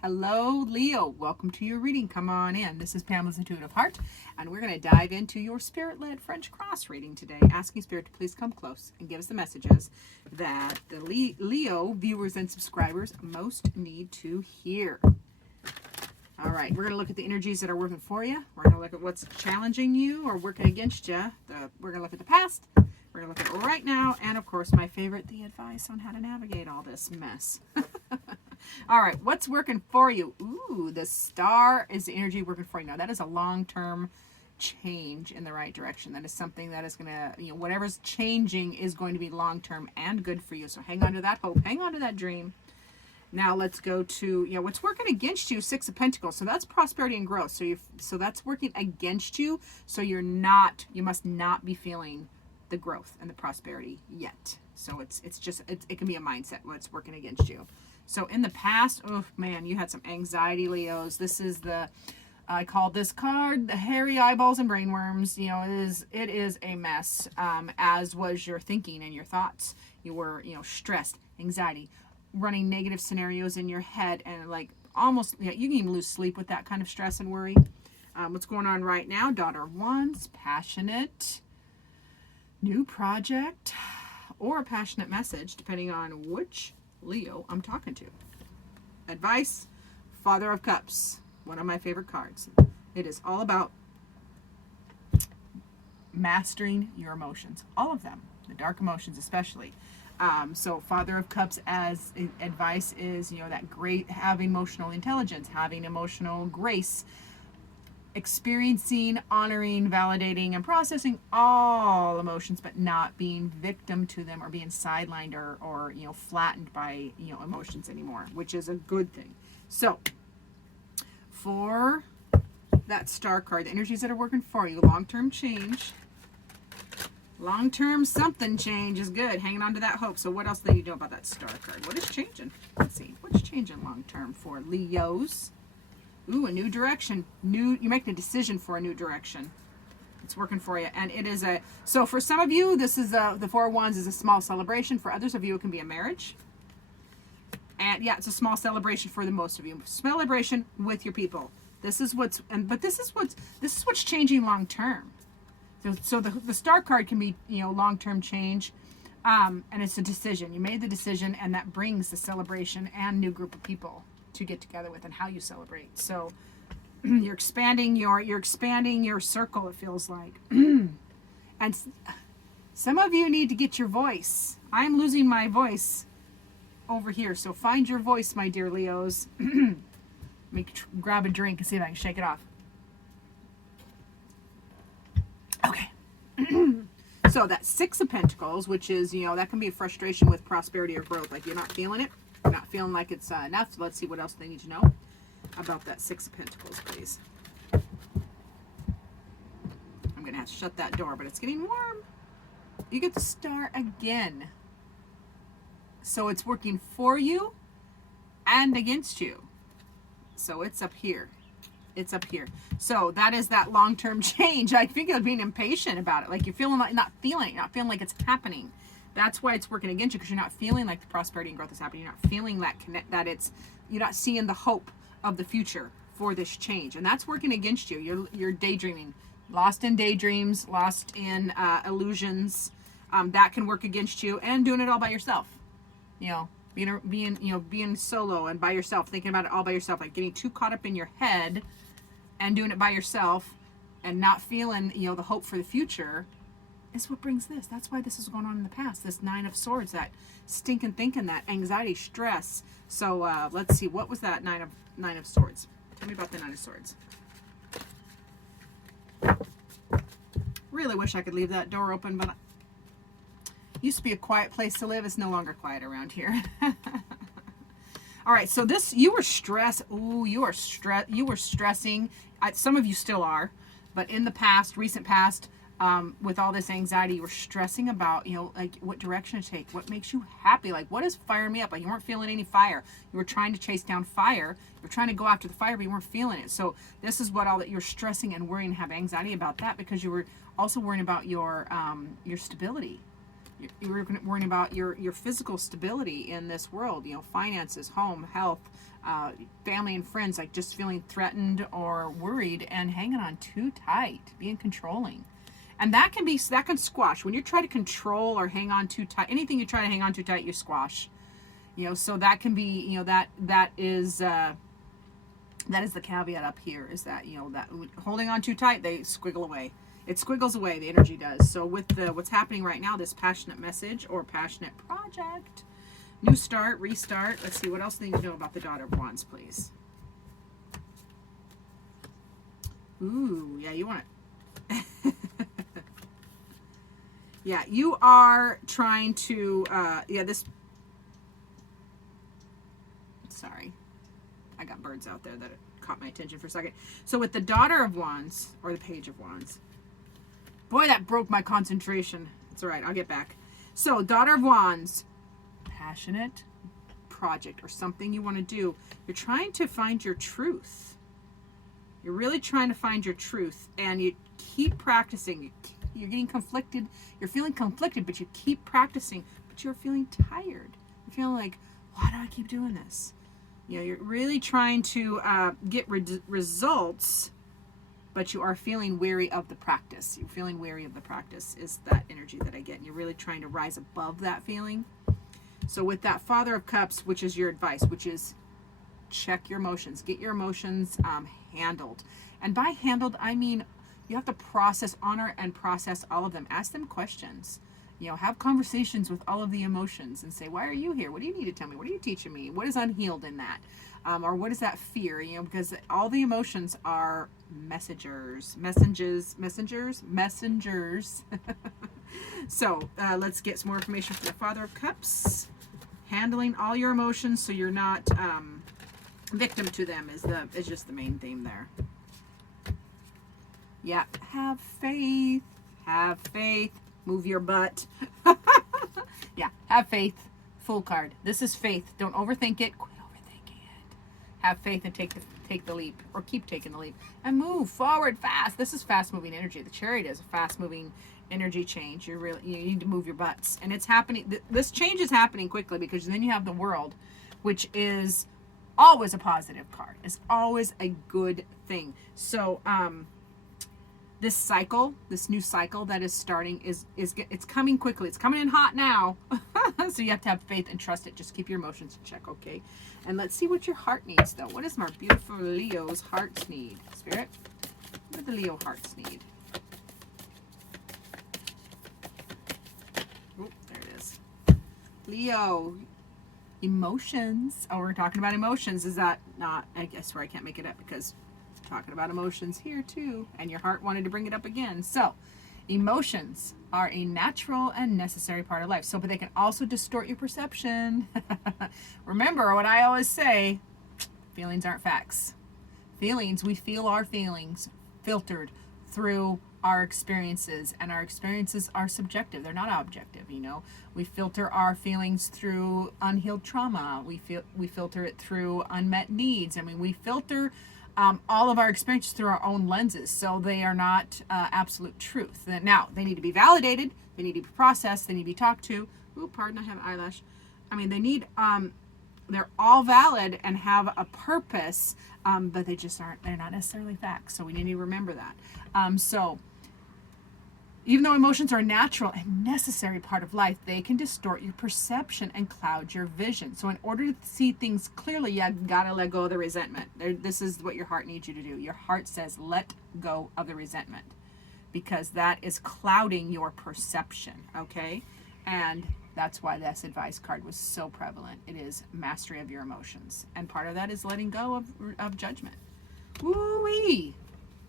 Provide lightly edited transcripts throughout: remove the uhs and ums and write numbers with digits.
Hello, Leo. Welcome to your reading. Come on in. This is Pamela's Intuitive Heart, and we're going to dive into your Spirit-led French cross reading today, asking Spirit to please come close and give us the messages that the Leo viewers and subscribers most need to hear. All right, we're going to look at the energies that are working for you. We're going to look at what's challenging you or working against you. We're going to look at the past. We're going to look at right now, and of course, my favorite, the advice on how to navigate all this mess. All right, what's working for you? Ooh, the star is the energy working for you. Now, that is a long-term change in the right direction. That is something that is going to, whatever's changing is going to be long-term and good for you. So hang on to that hope. Hang on to that dream. Now let's go to, what's working against you, Six of Pentacles. So that's prosperity and growth. So that's working against you. So you must not be feeling the growth and the prosperity yet. So it can be a mindset what's working against you. So in the past, oh man, you had some anxiety, Leos. This is I call this card the hairy eyeballs and brainworms. It is a mess, as was your thinking and your thoughts. You were, stressed, anxiety, running negative scenarios in your head, and like almost, you can even lose sleep with that kind of stress and worry. What's going on right now? Daughter of Wands, passionate, new project, or a passionate message, depending on which Leo I'm talking to. Advice, Father of Cups, one of my favorite cards. It is all about mastering your emotions, all of them, the dark emotions especially. So Father of Cups as advice is, that great, having emotional intelligence, having emotional grace, experiencing, honoring, validating, and processing all emotions, but not being victim to them or being sidelined or flattened by emotions anymore, which is a good thing. So for that star card, the energies that are working for you, long-term change, long-term something change is good. Hanging on to that hope. So what else do you know about that star card? What is changing? Let's see. What's changing long-term for Leos? Ooh, a new direction. You're making a decision for a new direction. It's working for you. And it is so for some of you, this is the Four of Wands is a small celebration. For others of you, it can be a marriage. And yeah, it's a small celebration for the most of you. Celebration with your people. This is what's changing long term. So the star card can be, long-term change. And it's a decision. You made the decision, and that brings the celebration and new group of people to get together with and how you celebrate. So you're expanding your circle, it feels like. And some of you need to get your voice. I'm losing my voice over here. So find your voice, my dear Leos. Let me grab a drink and see if I can shake it off. Okay. So that Six of Pentacles, which is, that can be a frustration with prosperity or growth. Like you're not feeling it. You're not feeling like it's enough. So let's see what else they need to know about that Six of Pentacles, please. I'm going to have to shut that door, but it's getting warm. You get the star again. So it's working for you and against you. So it's up here. It's up here. So that is that long-term change. I think you're being impatient about it. Like you're feeling like not feeling like it's happening. That's why it's working against you, because you're not feeling like the prosperity and growth is happening. You're not feeling you're not seeing the hope of the future for this change. And that's working against you. You're daydreaming, lost in daydreams, lost in illusions. That can work against you, and doing it all by yourself. Being solo and by yourself, thinking about it all by yourself, like getting too caught up in your head and doing it by yourself and not feeling, the hope for the future is what brings this. That's why this is going on in the past. This Nine of Swords, that stinking thinking, that anxiety, stress. So let's see, what was that Nine of Swords? Tell me about the Nine of Swords. Really wish I could leave that door open, but used to be a quiet place to live. It's no longer quiet around here. All right, so you were stressed. Ooh, you were stressing. Some of you still are, but in the past, recent past, with all this anxiety, you were stressing about, like what direction to take, what makes you happy, like what is firing me up. Like you weren't feeling any fire. You were trying to chase down fire. You were trying to go after the fire, but you weren't feeling it. So this is what all that you're stressing and worrying and have anxiety about that, because you were also worrying about your stability. You're worrying about your physical stability in this world, you know, finances, home, health, family and friends, like just feeling threatened or worried and hanging on too tight, being controlling. And that can squash. When you try to control or hang on too tight, anything you try to hang on too tight, you squash. You know, so that can be, you know, that is the caveat up here, is that, you know, that holding on too tight, they squiggle away. It squiggles away, the energy does. So with what's happening right now, this passionate message or passionate project, new start, restart. Let's see, what else do you need to know about the Daughter of Wands, please? Ooh, yeah, you want it. Yeah, you are trying to, sorry, I got birds out there that caught my attention for a second. So with the Daughter of Wands, or the Page of Wands, boy, that broke my concentration. It's all right, I'll get back. So Daughter of Wands, passionate project or something you want to do. You're trying to find your truth. You're really trying to find your truth, and you keep practicing. You're getting conflicted. You're feeling conflicted, but you keep practicing, but you're feeling tired. You're feeling like, why do I keep doing this? You know, you're really trying to get results, but you are feeling weary of the practice. You're feeling weary of the practice is that energy that I get. And you're really trying to rise above that feeling. So with that Father of Cups, which is your advice, which is check your emotions. Get your emotions handled. And by handled, I mean you have to process, honor, and process all of them. Ask them questions. You know, have conversations with all of the emotions and say, why are you here? What do you need to tell me? What are you teaching me? What is unhealed in that? Or what is that fear? You know, because all the emotions are messengers. So let's get some more information from the Father of Cups. Handling all your emotions so you're not victim to them is just the main theme there. Yeah, have faith. Have faith. Move your butt. Yeah, have faith. Full card. This is faith. Don't overthink it. Quit overthinking it. Have faith and take the leap, or keep taking the leap, and move forward fast. This is fast moving energy. The Chariot is a fast moving energy change. You need to move your butts, and it's happening. This change is happening quickly, because then you have the World, which is always a positive card. It's always a good thing. So this cycle, this new cycle that is starting, it's coming quickly. It's coming in hot now. So you have to have faith and trust it. Just keep your emotions in check, okay? And let's see what your heart needs, though. What does my beautiful Leo's hearts need? Spirit, what do the Leo hearts need? Oh, there it is. Leo, emotions. Oh, we're talking about emotions. Is that not? I swear I can't make it up, because talking about emotions here too, and your heart wanted to bring it up again. So emotions are a natural and necessary part of life, so but they can also distort your perception. Remember what I always say, feelings aren't facts. Feelings, we feel our feelings filtered through our experiences, and our experiences are subjective. They're not objective, you know. We filter our feelings through unhealed trauma. We filter it through unmet needs. I mean, we filter all of our experiences through our own lenses, so they are not absolute truth. Now, they need to be validated, they need to be processed, they need to be talked to. Ooh, pardon, I have an eyelash. I mean, they need, they're all valid and have a purpose, but they just aren't, they're not necessarily facts, so we need to remember that. So, even though emotions are a natural and necessary part of life, they can distort your perception and cloud your vision. So in order to see things clearly, you gotta let go of the resentment. This is what your heart needs you to do. Your heart says, let go of the resentment, because that is clouding your perception, okay? And that's why this advice card was so prevalent. It is mastery of your emotions. And part of that is letting go of judgment. Woo-wee!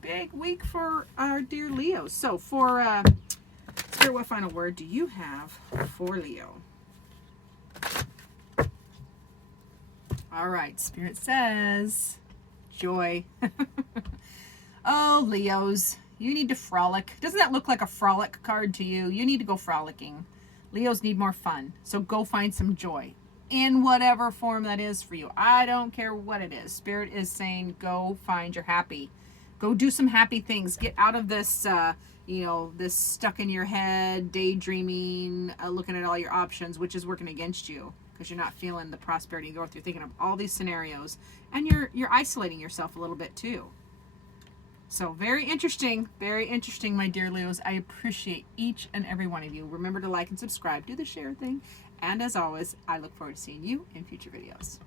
Big week for our dear Leo. So for Spirit, what final word do you have for Leo? All right, Spirit says joy. Oh, Leos, you need to frolic. Doesn't that look like a frolic card to you? You need to go frolicking. Leos need more fun, so go find some joy in whatever form that is for you. I don't care what it is. Spirit is saying go find your happy. Go do some happy things. Get out of this, this stuck in your head, daydreaming, looking at all your options, which is working against you because you're not feeling the prosperity and growth. You're thinking of all these scenarios, and you're isolating yourself a little bit too. So very interesting, my dear Leos. I appreciate each and every one of you. Remember to like and subscribe, do the share thing, and as always, I look forward to seeing you in future videos.